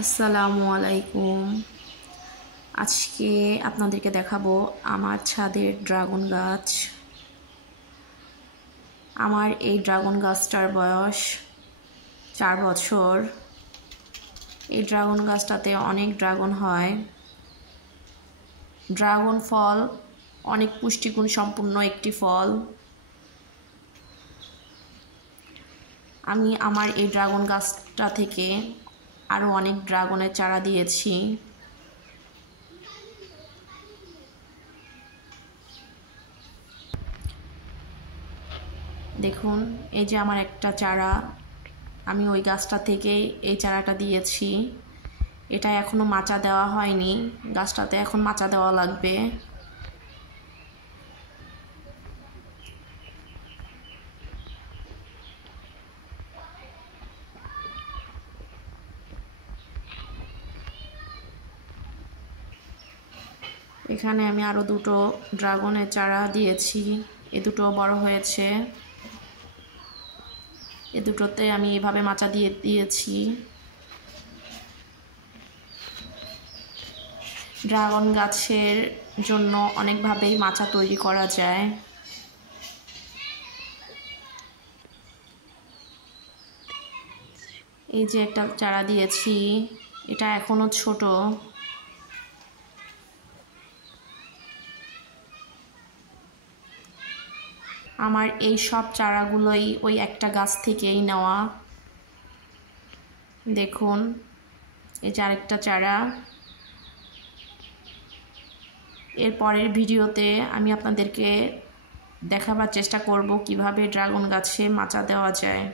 আসসালামু আলাইকুম। আজকে আপনাদেরকে দেখাবো আমার ছাদের ড্রাগন গাছ। আমার এই ড্রাগন গাছটার বয়স 4 বছর। এই ড্রাগন গাছটাতে অনেক ড্রাগন হয়। ড্রাগন ফল অনেক পুষ্টিগুণ সম্পন্ন একটি ফল। আমি আমার এই ড্রাগন গাছটা থেকে আরও অনেক ড্রাগনের চারা দিয়েছি। দেখুন, এই যে আমার একটা চারা, আমি ওই গাছটা থেকেই এই চারাটা দিয়েছি। এটা এখনো মাচা দেওয়া হয়নি, গাছটাতে এখন মাচা দেওয়া লাগবে। এখানে আমি আরো দুটো ড্রাগনের চারা দিয়েছি, এ দুটো বড় হয়েছে। এ দুটোতে আমি এভাবে মাচা দিয়েছি। ড্রাগন গাছের জন্য অনেকভাবেই মাচা তৈরি করা যায়। এই যে একটা চারা দিয়েছি, এটা এখনো ছোট। আমার এই সব চারাগুলোই ওই একটা গাছ থেকেই নেওয়া। দেখুন, এই যে আরেকটা চারা। এর পরের ভিডিওতে আমি আপনাদেরকে দেখাবার চেষ্টা করব কিভাবে ড্রাগন গাছে মাচা দেওয়া যায়।